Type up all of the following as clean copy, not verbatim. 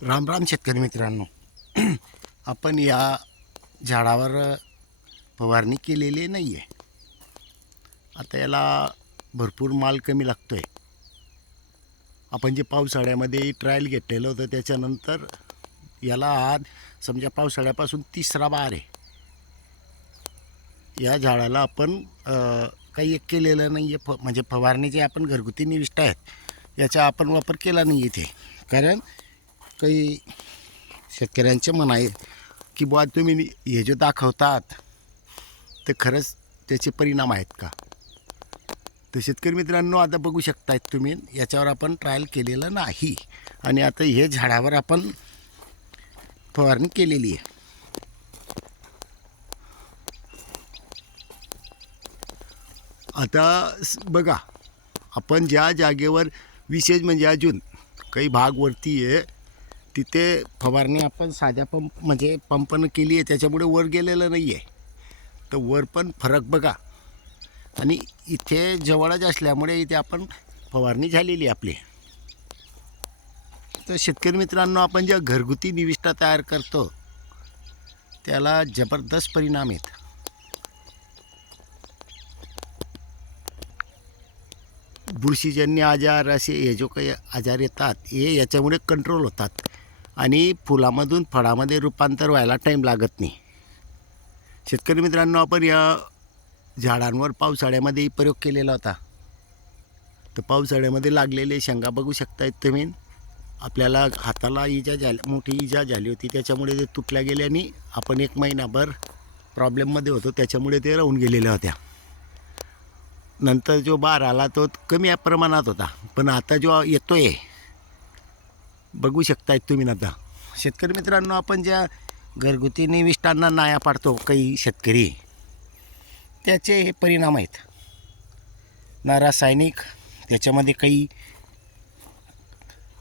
राम राम शेतकरी मित्रांनो. आपण या झाडावर फवारणी केलेली नाही आहे. आता याला भरपूर माल कमी लागतो आहे. आपण जे पावसाळ्यामध्ये ट्रायल घेतलेलं होतं त्याच्यानंतर याला आज समजा पावसाळ्यापासून तिसरा बार आहे. या झाडाला आपण काही एक केलेलं नाही आहे. म्हणजे फवारणी जे आपण घरगुती निविष्ठा आहेत याचा आपण वापर केला नाही इथे. कारण काही शेतकऱ्यांचे मन आहे की बुवा तुम्ही हे जे दाखवतात ते खरंच त्याचे परिणाम आहेत का. तर शेतकरी मित्रांनो, आता बघू शकतायत तुम्ही, याच्यावर आपण ट्रायल केलेलं नाही आणि आता हे झाडावर आपण फवारणी केलेली आहे. आता बघा, आपण ज्या जागेवर विशेष म्हणजे अजून काही भाग वरती आहे तिथे फवारणी आपण साध्या पंप म्हणजे पंपानं केली आहे, त्याच्यामुळे वर गेलेलं नाही आहे. तर वर पण फरक बघा. आणि इथे जवळच असल्यामुळे इथे आपण फवारणी झालेली आपली. तर शेतकरी मित्रांनो, आपण ज्या घरगुती निविष्ठा तयार करतो त्याला जबरदस्त परिणाम आहेत. बुरशीजन्य आजार असे हे जो काही आजार येतात हे याच्यामुळे कंट्रोल होतात आणि फुलामधून फळामध्ये रूपांतर व्हायला टाईम लागत नाही. शेतकरी मित्रांनो, आपण या झाडांवर पावसाळ्यामध्येही प्रयोग केलेला होता. तर पावसाळ्यामध्ये लागलेले शेंगा बघू शकतायत तुम्ही. आपल्याला हाताला मोठी इजा झाली होती, त्याच्यामुळे ते तुटल्या गेल्याने आपण 1 महिनाभर प्रॉब्लेममध्ये होतो, त्याच्यामुळे ते राहून गेलेल्या होत्या. नंतर जो बार आला तो कमी प्रमाणात होता, पण आता जो येतोय बघू शकतायत तुम्ही. आता शेतकरी मित्रांनो, आपण ज्या घरगुती निविष्ठांना नाया पाडतो काही शेतकरी, त्याचे हे परिणाम आहेत. ना रासायनिक त्याच्यामध्ये काही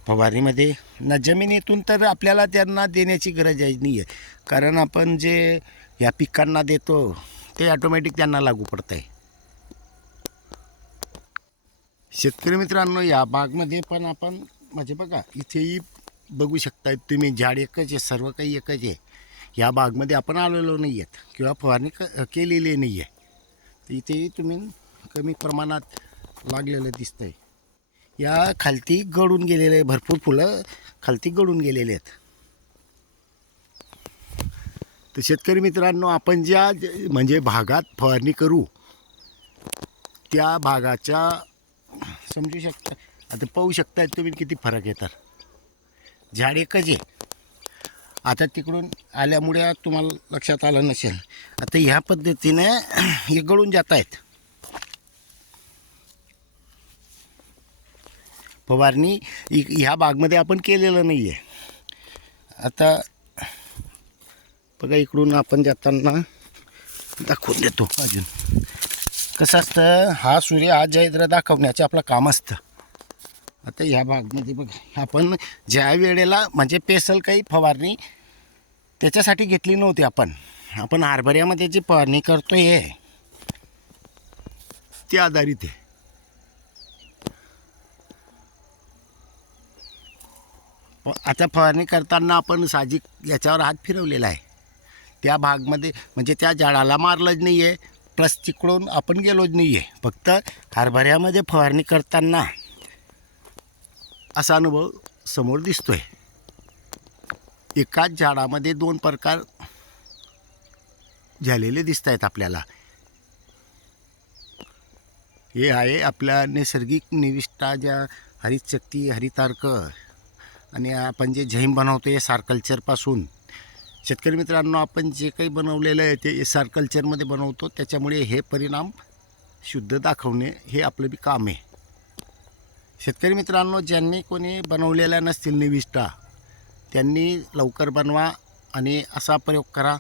फवारणीमध्ये, ना जमिनीतून तर आपल्याला त्यांना देण्याची गरज नाही आहे. कारण आपण जे या पिकांना देतो ते ऑटोमॅटिक त्यांना लागू पडतं आहे. शेतकरी मित्रांनो, या बागमध्ये पण आपण म्हणजे बघा, इथेही बघू शकताय तुम्ही, झाड एकच आहे, सर्व काही एकच आहे. या बागमध्ये आपण आलेलो नाही आहेत किंवा फवारणी केलेली नाही आहे. तर इथेही तुम्ही कमी प्रमाणात लागलेलं दिसतं आहे. या खालती गळून गेलेले भरपूर फुलं खालती गळून गेलेले आहेत. तर शेतकरी मित्रांनो, आपण ज्या म्हणजे भागात फवारणी करू त्या भागाच्या समजू शकता. आता पाहू शकताय तुम्ही किती फरक येतात. झाड एकच आहे. आता तिकडून आल्यामुळे तुम्हाला लक्षात आलं नसेल. आता ह्या पद्धतीने हे गळून जात आहेत. फवारणी ह्या बागमध्ये आपण केलेलं नाही आहे. आता बघा, इकडून आपण जाताना दाखवून देतो. अजून कसं असतं, हा सूर्य आज जयद्र दाखवण्याचं आपलं काम असतं. आता ह्या भागमध्ये बघा, आपण ज्या वेळेला म्हणजे स्पेशल काही फवारणी त्याच्यासाठी घेतली नव्हती. आपण हरभऱ्यामध्ये जी फवारणी करतो हे ते आधारित आहे. आता फवारणी करताना आपण साहजिक याच्यावर हात फिरवलेला आहे. त्या भागमध्ये म्हणजे त्या झाडाला मारलंच नाही आहे, प्लस तिकडून आपण गेलोच नाही आहे. फक्त हरभऱ्यामध्ये फवारणी करताना असा अनुभव समोर दिसतोय. एकाच झाडामध्ये 2 प्रकार झालेले दिसत आहेत आपल्याला. हे आहे आपल्या नैसर्गिक निविष्ठा, ज्या हरितशक्ती, हरितार्क आणि आपण जे झैम बनवतो हे सारकल्चरपासून. शेतकरी मित्रांनो, आपण जे काही बनवलेलं आहे ते सारकल्चरमध्ये बनवतो, त्याच्यामुळे हे परिणाम शुद्ध दाखवणे हे आपलं बी काम आहे. शेतकरी मित्रांनो, ज्यांनी कोणी बनवलेल्या नसतील निविष्ठा त्यांनी लवकर बनवा आणि असा प्रयोग करा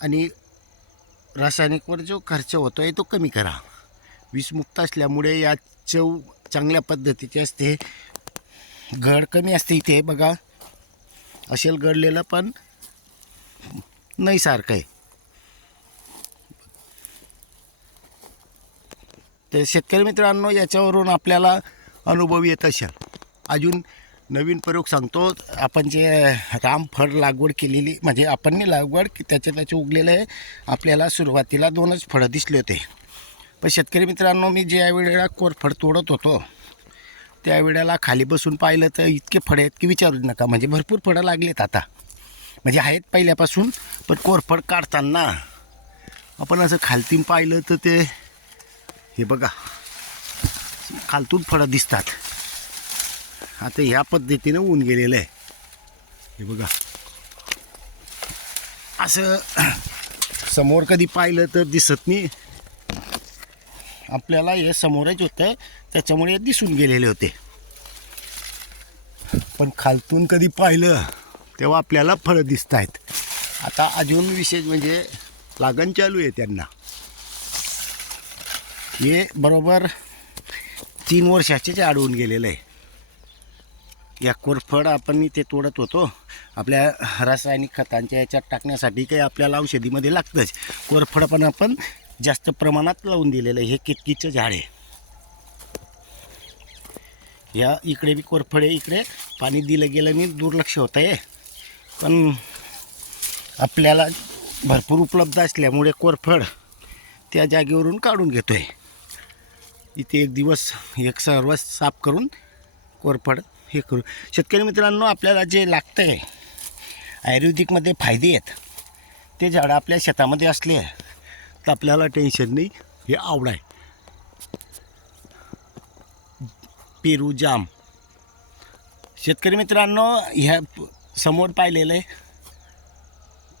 आणि रासायनिकवर जो खर्च होतो आहे तो कमी करा. विषमुक्त असल्यामुळे या चव चांगल्या पद्धतीची असते. गड कमी असते. इथे बघा, असेल गडलेलं पण नाही सारखं आहे. तर शेतकरी मित्रांनो, याच्यावरून आपल्याला अनुभव येत असेल. अजून नवीन प्रयोग सांगतो. आपण जे रामफळ लागवड केलेली म्हणजे आपण लागवड की त्याचे उगलेलं आहे. आपल्याला सुरुवातीला 2च फळं दिसले होते. पण शेतकरी मित्रांनो, मी ज्या वेळेला कोरफड तोडत होतो त्यावेळेला खाली बसून पाहिलं तर इतके फळं आहेत की विचारूच नका. म्हणजे भरपूर फळं लागलेत आता, म्हणजे आहेत पहिल्यापासून. पण कोरफड काढताना आपण असं खालतीन पाहिलं तर ते हे बघा खालतून फळं दिसतात. आता ह्या पद्धतीनं ऊन गेलेलं आहे. हे बघा असं समोर कधी पाहिलं तर दिसत नाही आपल्याला. हे समोरच होतं त्याच्यामुळे दिसून गेलेले होते. पण खालतून कधी पाहिलं तेव्हा आपल्याला फळं दिसत आहेत. आता अजून विशेष म्हणजे लागण चालू आहे त्यांना. हे बरोबर 3 वर्षाचेच आढळून गेलेलं आहे. या कोरफड आपण इथे तोडत होतो. आपल्या रासायनिक खतांच्या याच्यात टाकण्यासाठी काही आपल्याला औषधीमध्ये लागतंच. कोरफड पण आपण जास्त प्रमाणात लावून दिलेलं आहे. हे केतकीचं झाड आहे. या इकडे बी कोरफड आहे. इकडे पाणी दिलं गेलं नाही, दुर्लक्ष होतं आहे. पण आपल्याला भरपूर उपलब्ध असल्यामुळे कोरफड त्या जागेवरून काढून घेतो आहे. इथे एक दिवस एक सर्व साफ करून कोरफड हे करू. शेतकरी मित्रांनो, आपल्याला जे लागतं आहे आयुर्वेदिकमध्ये फायदे आहेत ते झाडं आपल्या शेतामध्ये असले तर आपल्याला टेन्शन नाही. हे आवड आहे, पेरू, जाम. शेतकरी मित्रांनो, ह्या समोर पाहिलेलं आहे.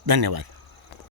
धन्यवाद.